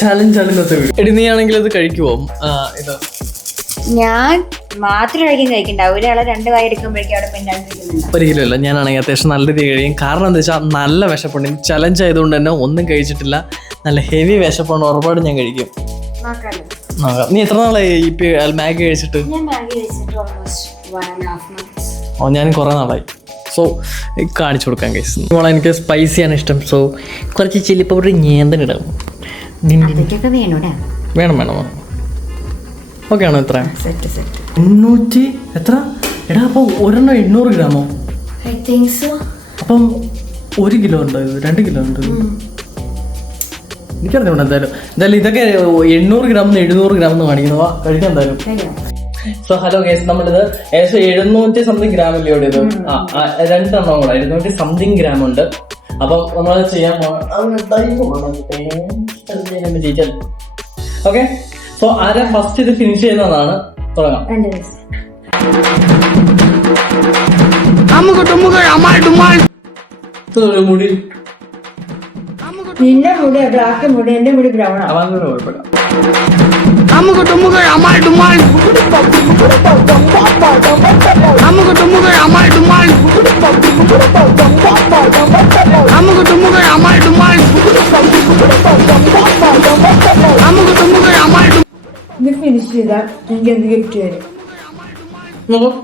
Challenge ഇന്നത്തെ video. എടി നീ ആണെങ്കിൽ ഇത് കഴിക്കുവോ? ഇത് ഞാൻ മാത്രം കഴിക്കണ്ട, ഒരാളെ 2 വായി എടുക്കുമ്പോഴേക്കും അവിടെ പിന്നാണ്ടിരിക്കുന്നുണ്ട്. ഒരിക്കലും ഇല്ല. ഞാനാണെങ്കിൽ അത്യാവശ്യം നല്ല രീതി കഴിയും. കാരണം എന്താ വെച്ചാൽ നല്ല വിശപ്പുണ്ട്. ചലഞ്ച് ആയതുകൊണ്ട് തന്നെ ഒന്നും കഴിച്ചിട്ടില്ല. നല്ല ഹെവി വിശപ്പാണ്. ഉറപ്പാട് ഞാൻ കഴിക്കും. നോക്കാം. നീ എത്ര നാളായി മാഗി കഴിച്ചിട്ട്? ഞാൻ കുറെ നാളായി. സോ കാണിച്ചു കൊടുക്കാൻ കേസ്. മോളെ എനിക്ക് സ്പൈസിയാണ് ഇഷ്ടം. സോ കുറച്ച് ചില്ലി പൗഡർ ഞേന്തനിടാം. വേണം വേണം. ഓക്കെ ആണോ? എത്ര? 800 എത്ര? എടാ അപ്പോൾ ഒരെണ്ണം 800 ഗ്രാമോ? അപ്പം 1 കിലോ ഉണ്ടോ? 2 കിലോ ഉണ്ട്. എനിക്കറിഞ്ഞോണ്ട് എന്തായാലും ഇതൊക്കെ 800 ഗ്രാം 700 ഗ്രാം എന്ന് കാണിക്കുന്നവാ. കഴിക്കാൻ എന്തായാലും. സോ ഹലോ ഗേസ്, നമ്മളിത് ഏകദേശം 700 സംതിങ് ഗ്രാം അല്ലേ ഇവിടെ? ഇത് 2 കൂടെ 200 സംതിങ് ഗ്രാം ഉണ്ട്. അപ്പം നമ്മൾ ചെയ്യാൻ ഓക്കെ. സോ ആരാ ഫസ്റ്റ് ഇത് ഫിനിഷ് ചെയ്യുന്നതാണ്? തുടങ്ങാം. മുടി നിന്റെ മുടി ബ്ലാക്ക് മുടി, എന്റെ മുടി ബ്രൗൺ ആണ്. കുഴപ്പമില്ല. ഇത് ഫിനിഷ് ചെയ്താൽ എനിക്ക് എന്ത് ഗിഫ്റ്റ് തരും? ഫിനിഷ് നോക്കാം.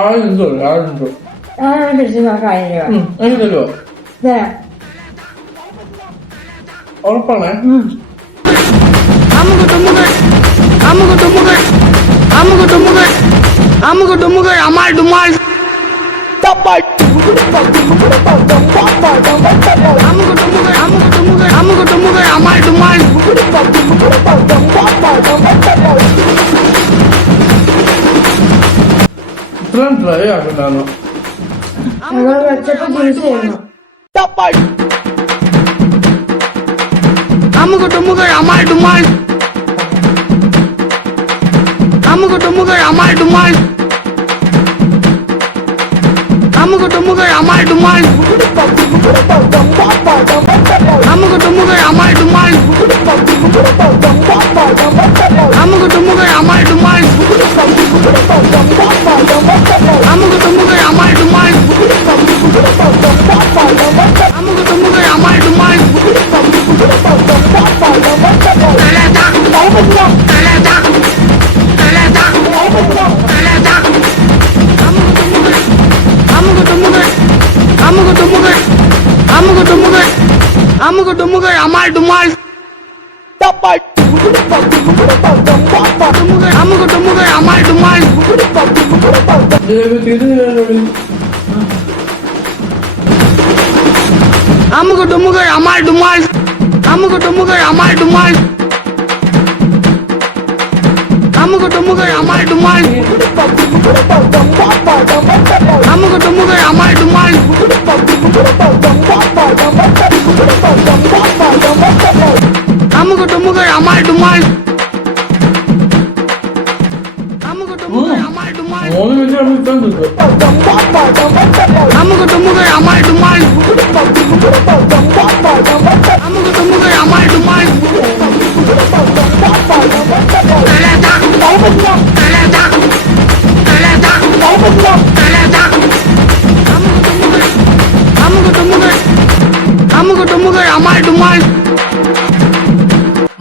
1000 രൂപ തരാം. ഉറപ്പാണേ? ഇത്രയും ട്രൈ ആക്കണ്ടാണോ? വെച്ചപ്പോ ഫിനിഷ് ചെയ്യുന്നു.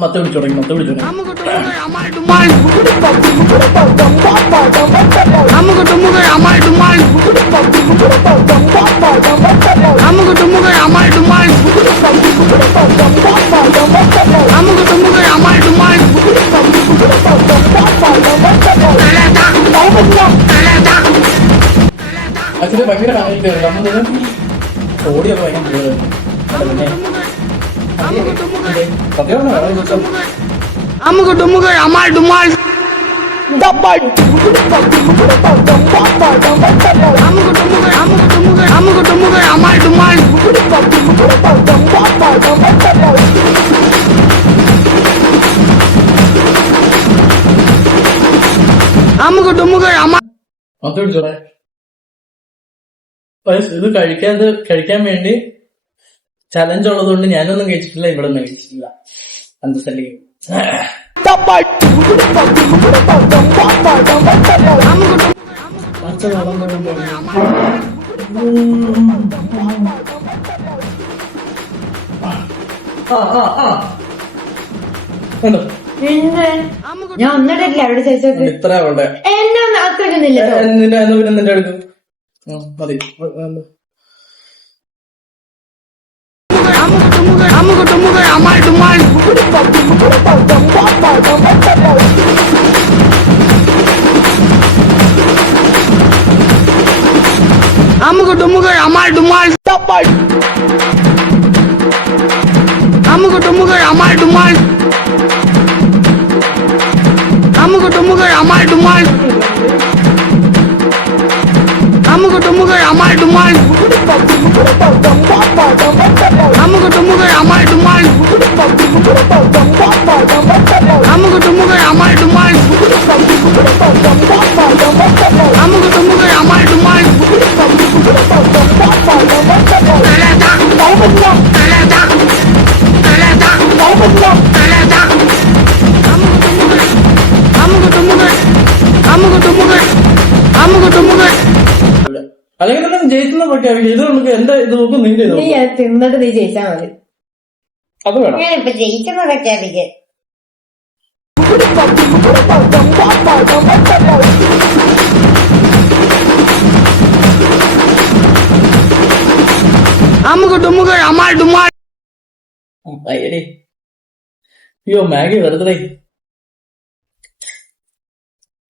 മത്ത പിടിച്ചു തുടങ്ങി. ആക്ച്വലി ഭയങ്കര ഓടിയൊക്കെ ഭയങ്കര ഇത് കഴിക്കാൻ വേണ്ടി ചലഞ്ച് ഉള്ളതുകൊണ്ട് ഞാനൊന്നും കഴിച്ചിട്ടില്ല, ഇവിടെ ഒന്നും കഴിച്ചിട്ടില്ല. അന്തസ്സല്ലേ. പച്ച വളർന്നു ഞാൻ ഒന്നിട്ടില്ല അവിടെ ചോദിച്ചത് ഇത്ര അവിടെ എന്നെ അത്രയ്ക്കൊന്നുമില്ല നിന്റെ പിന്നെ നിന്റെ അടുക്കും മതി. അല്ലെങ്കിൽ തന്നെ ജയിക്കുന്ന പ്രഖ്യാപിക്കും. ഇത് നമുക്ക് എന്റെ ഇത് നോക്കും നിന്റെ ഇത് നീ അത് തിന്നിട്ട് നീ ജയിച്ചാ മതി. അത് വേണം. ഞാനിപ്പൊ ജയിച്ചെന്ന് പ്രഖ്യാപിക്കേ. അയ്യോ മാഗി വെറുതെ.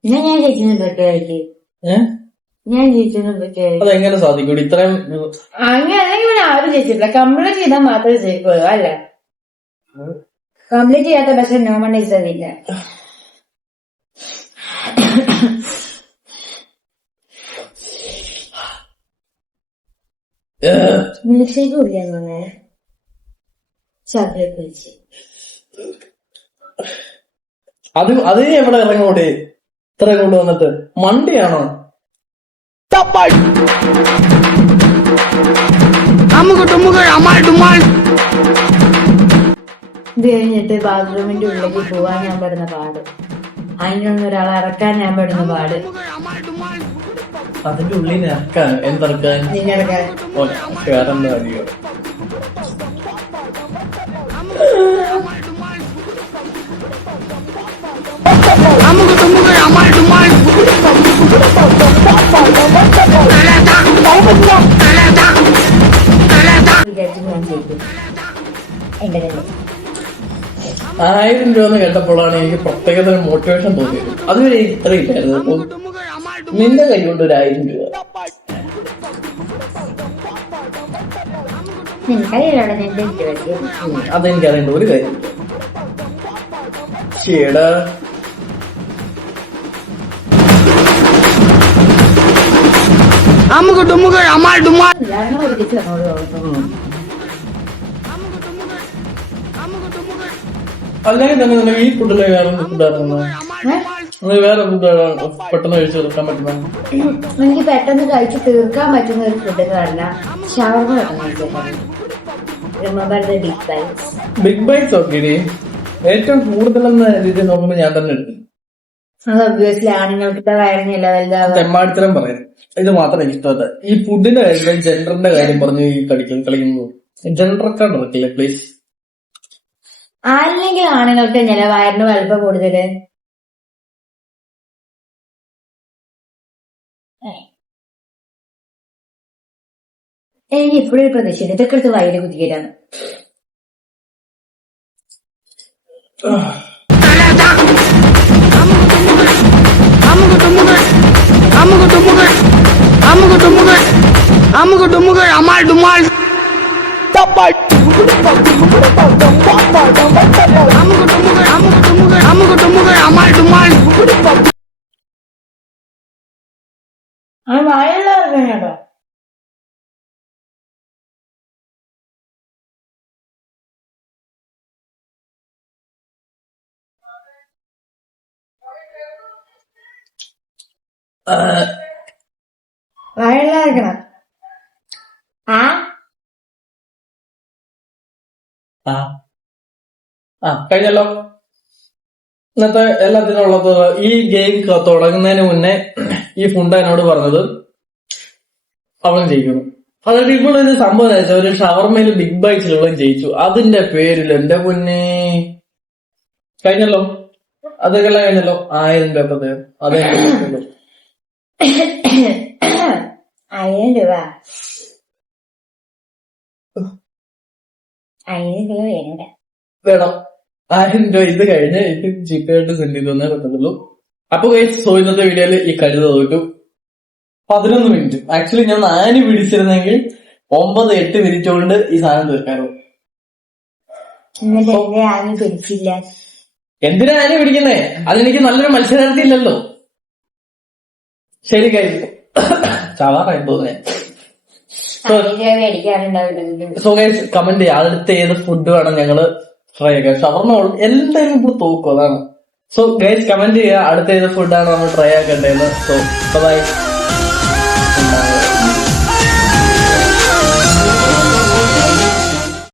ഞാൻ ജയിച്ചെന്ന് പ്രഖ്യാപിക്കേ. ഞാൻ ജയിച്ചെന്ന് പ്രഖ്യാപിക്കും. അതെങ്ങനെ സാധിക്കും ഇത്രയും? അങ്ങനെ ആരും ജയിച്ചിട്ടില്ല. കംപ്ലീറ്റ് ചെയ്താൽ മാത്രമേ ജയിക്കുള്ളൂ അല്ല. കംപ്ലീറ്റ് ചെയ്യാത്ത പക്ഷെ നോമണൈസ് അതില്ല. മിൽക്ക് ഷേക്ക് കുടിക്കാൻ ചോക്ലേറ്റ് കുടിച്ച് അത് എവിടെ ഇറങ്ങോട്ടെ ഇത്ര കൊണ്ടുവന്നിട്ട് മണ്ടിയാണോ? ഇത് കഴിഞ്ഞിട്ട് ബാത്റൂമിന്റെ ഉള്ളിലേക്ക് പോവാൻ ഞാൻ പെടുന്ന പാട്, അതിനൊന്നും ഒരാളെ ഇറക്കാൻ ഞാൻ പെടുന്ന പാട്. അതിന്റെ ഉള്ളിൽ ഇറക്കാൻ എന്തിറക്കാൻ? നിന്നെടുക്കാൻ വേറെന്താ അറിയോ? വിചാരിച്ചു ഞാൻ ചെയ്തു. എന്റെ കയ്യിൽ 1000 രൂപ കേട്ടപ്പോഴാണ് എനിക്ക് പ്രത്യേകത മോട്ടിവേഷൻ തോന്നിയത്. അതുവരെ ഇത്ര ഇല്ലായിരുന്നു. അപ്പൊ നിന്റെ കൈ കൊണ്ട് 1000 രൂപ നിനക്കറിയാലോ എന്റെ അതെനിക്കറിയേണ്ട ഒരു കാര്യം. ചേടാ അല്ലെങ്കിൽ തന്നെ നിനക്ക് ഈ ഫുഡിലെ വേറെ ഫുഡായിരുന്നു? വേറെ ഫുഡാണ് പെട്ടെന്ന് കഴിച്ചു തീർക്കാൻ പറ്റുന്ന? എനിക്ക് പെട്ടെന്ന് കഴിച്ച് തീർക്കാൻ പറ്റുന്ന ഒരു ഫുഡ് പറഞ്ഞാൽ ഷവർമ ബിഗ് ബൈറ്റ്സ് ഒക്കെ ഏറ്റവും കൂടുതലെന്ന രീതിയിൽ നോക്കുമ്പോൾ ഞാൻ തന്നെ എടുക്കും. അത് ഒബ്വിയസ്ലി ആണുങ്ങൾക്ക് വയറിനില്ല വലുതാവും. തെമ്മാടിത്തരം പറയാം. ഇത് മാത്രം എനിക്ക് ഇഷ്ടമല്ല. ഈ ഫുഡിന്റെ കാര്യം ജെൻഡറിന്റെ കാര്യം പറഞ്ഞ് ഈ കളിക്കുന്നു. ജെൻഡർ ഒക്കെ നടക്കില്ലേ പ്ലീസ്? അല്ലെങ്കിൽ ആണുങ്ങൾക്ക് ഇങ്ങനെ വയറിന് വലുപ്പം കൂടുതല്. എനിക്ക് ഇപ്പോഴും പ്രതീക്ഷിച്ചു ഇതൊക്കെ എടുത്ത് വയറ് കുത്തിക്കലാണ്. ആ വായുള്ള കേട്ടോ. വായുള്ള ഇറക്കണം. ആ കഴിഞ്ഞല്ലോ. ഇന്നത്തെ എല്ലാത്തിനുള്ളത് ഈ ഗെയിം തുടങ്ങുന്നതിന് മുന്നേ ഈ ഫുണ്ട് എന്നോട് പറഞ്ഞത് അവൻ ജയിക്കുന്നു. അതായത് ഇപ്പോൾ ഒരു സംഭവം വെച്ചാൽ ഒരു ഷവർമയിൽ ബിഗ് ബൈറ്റ്സിലുള്ള ജയിച്ചു. അതിന്റെ പേരിൽ എന്റെ പൊന്നെ കഴിഞ്ഞല്ലോ. അതൊക്കെ എല്ലാം കഴിഞ്ഞല്ലോ. 1000 രൂപ തരും. അതെ 1000 രൂപ വേണ്ട. വേണം. 1000 രൂപ ഇത് കഴിഞ്ഞ് എനിക്ക് ജിപേ ആയിട്ട് സെൻഡ് ചെയ്ത് തന്നേ പറ്റത്തുള്ളൂ. അപ്പൊ ഇന്നത്തെ വീഡിയോയിൽ ഈ കഴുത തോറ്റു. 11 മിനിറ്റ്. ആക്ച്വലി ഞാൻ 4 പിടിച്ചിരുന്നെങ്കിൽ 9-8 മിനിറ്റ് കൊണ്ട് ഈ സാധനം തീർക്കാറുള്ളൂ. പിടിച്ചില്ല. എന്തിനാ ആന പിടിക്കുന്നേ? അതെനിക്ക് നല്ലൊരു മത്സരാർത്ഥി ഇല്ലല്ലോ. ശരി കഴിഞ്ഞു. ചവാറായി തോന്നുന്നേ. സോ ഗൈസ് കമന്റ് ചെയ്യാം. അടുത്ത ഏത് ഫുഡ് വേണം ഞങ്ങള് ട്രൈ ആക്കാം. ഷവർമ്മ എന്തായാലും ഇപ്പോൾ തോക്കും. അതാണ്. സോ ഗൈസ് കമന്റ് ചെയ്യുക അടുത്ത ഏത് ഫുഡാണ് നമ്മൾ ട്രൈ ആക്കേണ്ടതെന്ന്. So by.